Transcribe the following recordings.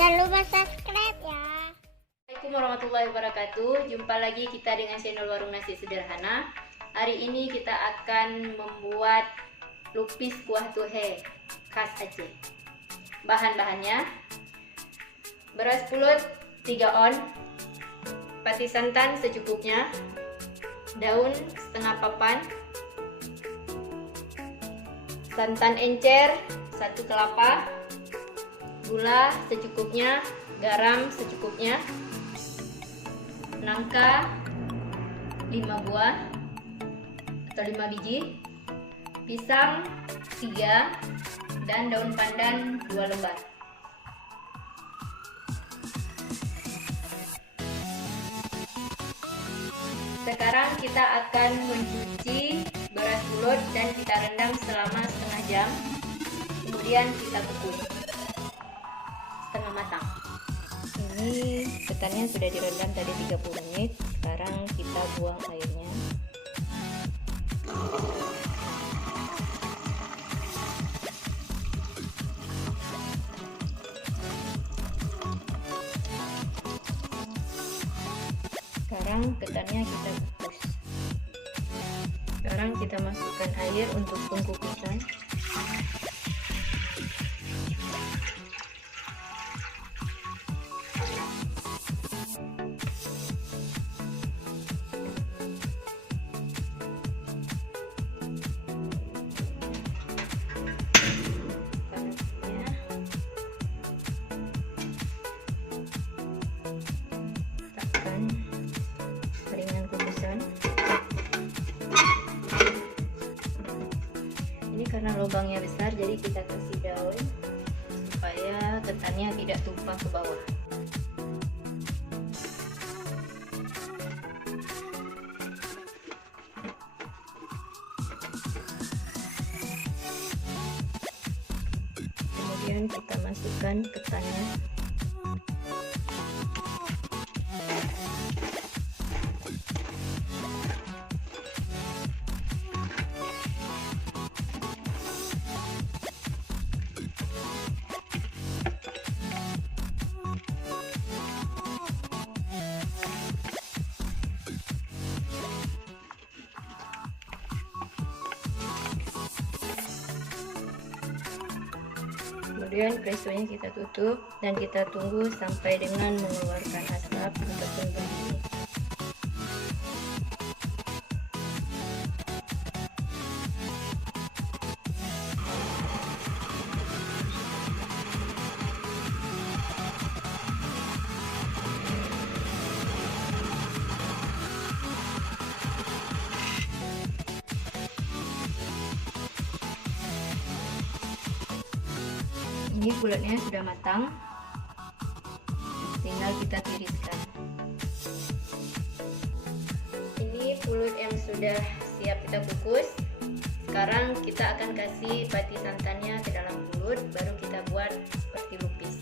Jangan lupa subscribe ya. Assalamualaikum warahmatullahi wabarakatuh. Jumpa lagi kita dengan channel Warung Nasi Sederhana. Hari ini kita akan membuat lupis kuah tuhe khas Aceh. Bahan-bahannya: beras pulut 3 on, pati santan secukupnya, daun setengah papan, santan encer 1 kelapa, gula secukupnya, garam secukupnya, nangka 5 buah atau 5 biji, pisang 3, dan daun pandan 2 lembar. Sekarang kita akan mencuci beras pulut dan kita rendam selama setengah jam. Kemudian kita kukus setengah matang. Ini ketannya sudah direndam tadi 30 menit. Sekarang kita buang airnya. Sekarang ketannya kita kukus. Sekarang kita masukkan air untuk pengkukusan. Ringan kukusan. Ini karena lubangnya besar, jadi kita kasih daun supaya ketannya tidak tumpah ke bawah. Kemudian kita masukkan ketannya. Kemudian presonya kita tutup dan kita tunggu sampai dengan mengeluarkan asap untuk berdiri. Ini pulutnya sudah matang, tinggal kita tiriskan. Ini pulut yang sudah siap kita kukus. Sekarang kita akan kasih pati santannya ke dalam pulut, baru kita buat seperti lupis.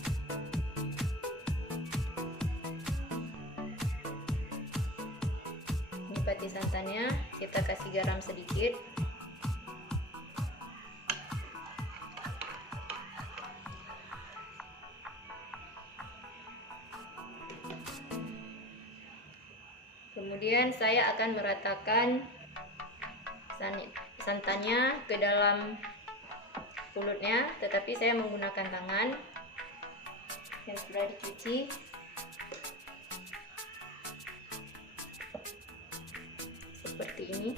Ini pati santannya, kita kasih garam sedikit. Kemudian saya akan meratakan santannya ke dalam pulutnya, tetapi saya menggunakan tangan yang sudah dicuci. Seperti ini.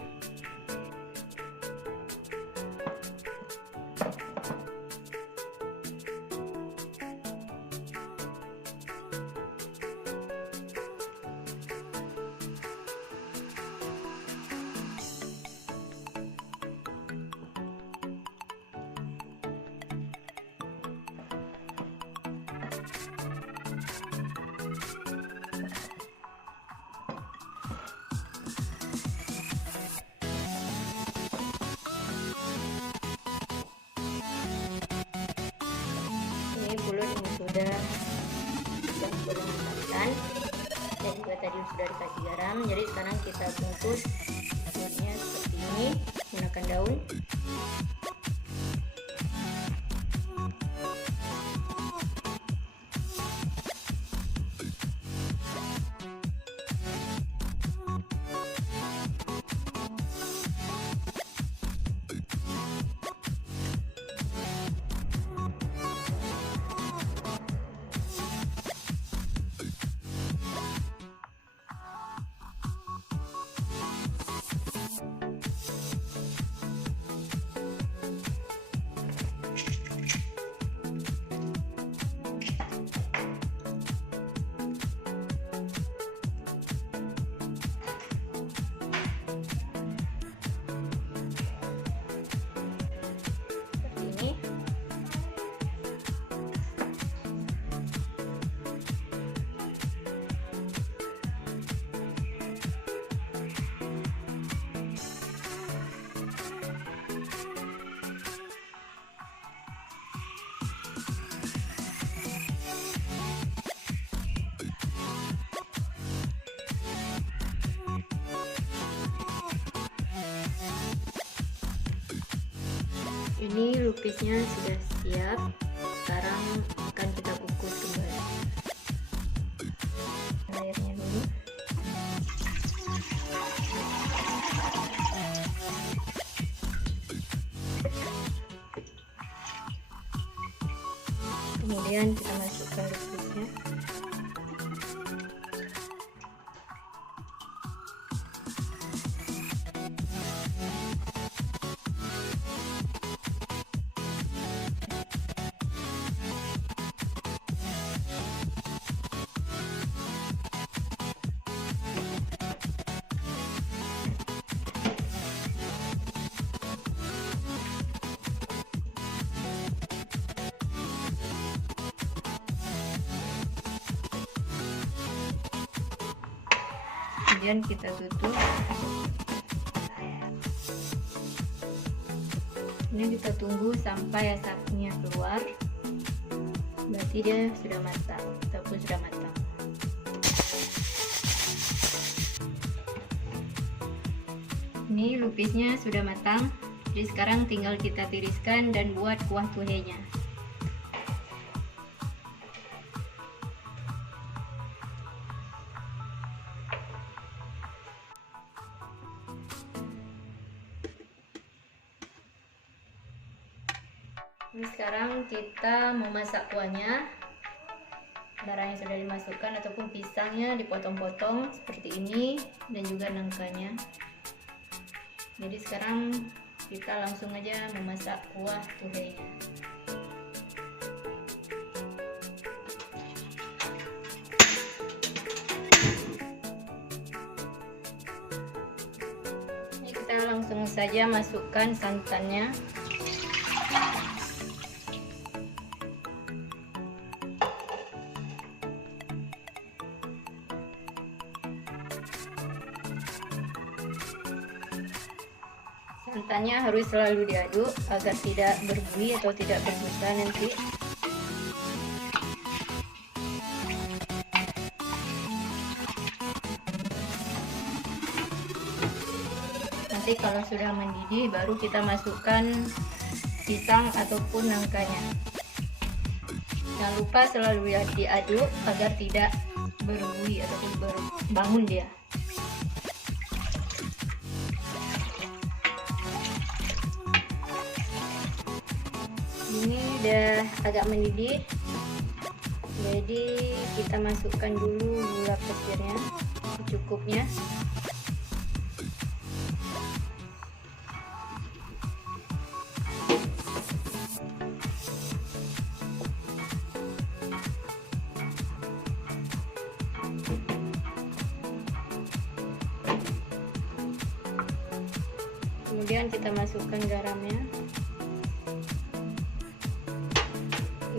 Pulut ini sudah dicampur dengan santan dan juga tadi sudah dikasih garam. Jadi sekarang kita bungkus pulutnya seperti ini menggunakan daun. Ini lupisnya sudah siap. Sekarang akan kita kukus kembali. Airnya dulu. Kemudian kita masukkan lupisnya. Kemudian kita tutup. Ini kita tunggu sampai asapnya keluar. Berarti dia sudah matang ataupun sudah matang. Ini lupisnya sudah matang. Jadi sekarang tinggal kita tiriskan dan buat kuah tuhenya. Ini sekarang kita memasak kuahnya. Barang yang sudah dimasukkan ataupun pisangnya dipotong-potong seperti ini, dan juga nangkanya. Jadi sekarang kita langsung aja memasak kuah tuhenya. Ini kita langsung saja masukkan santannya. Santannya harus selalu diaduk agar tidak berbuih atau tidak berbusa nanti. Nanti kalau sudah mendidih baru kita masukkan pisang ataupun nangkanya. Jangan lupa selalu diaduk agar tidak berbuih ataupun berbangun dia. Ini udah agak mendidih, jadi kita masukkan dulu gula pasirnya secukupnya. Kemudian kita masukkan garamnya.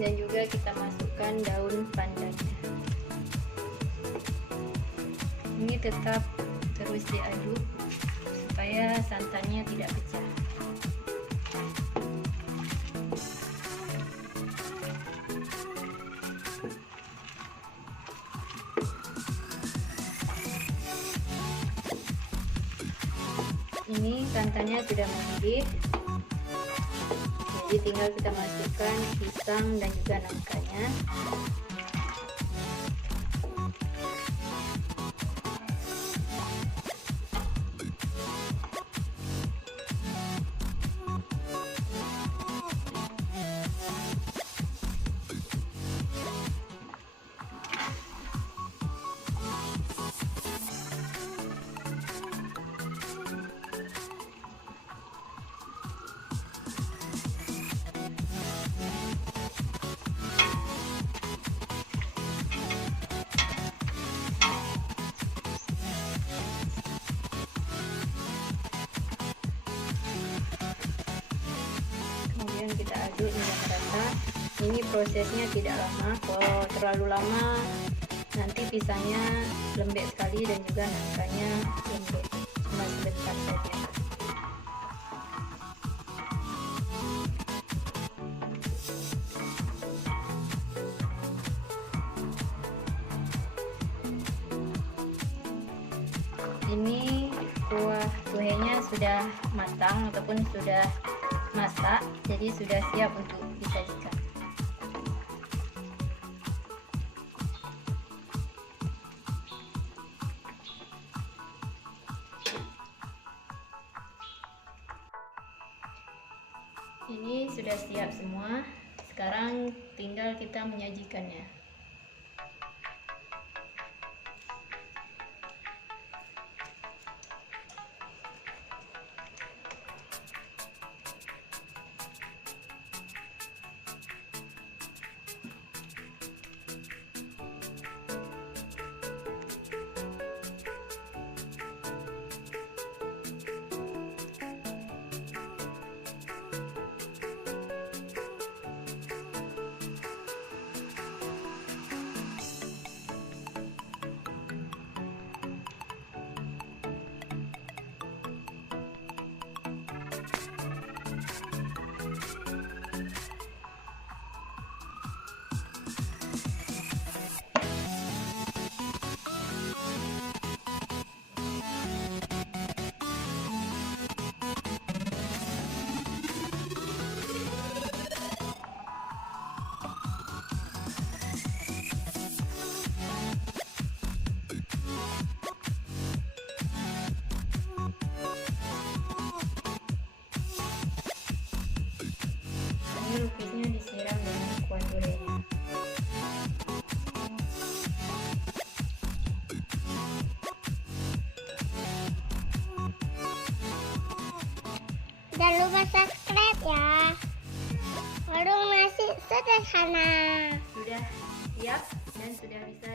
Dan juga kita masukkan daun pandannya. Ini tetap terus diaduk supaya santannya tidak pecah. Ini santannya sudah mendidih. Jadi tinggal kita masukkan pisang dan juga nangkanya. Kita aduk hingga merata. Ini prosesnya tidak lama. Kalau terlalu lama nanti pisangnya lembek sekali dan juga nangkanya lembek. Cuma sebentar saja. Ini kuah tuhenya sudah matang ataupun sudah masak, jadi sudah siap untuk disajikan. Ini sudah siap semua. Sekarang tinggal kita menyajikannya. Ini lukisnya disiram dengan kuah duriannya. Jangan lupa subscribe ya. Warung nasi sederhana. Sudah siap dan sudah bisa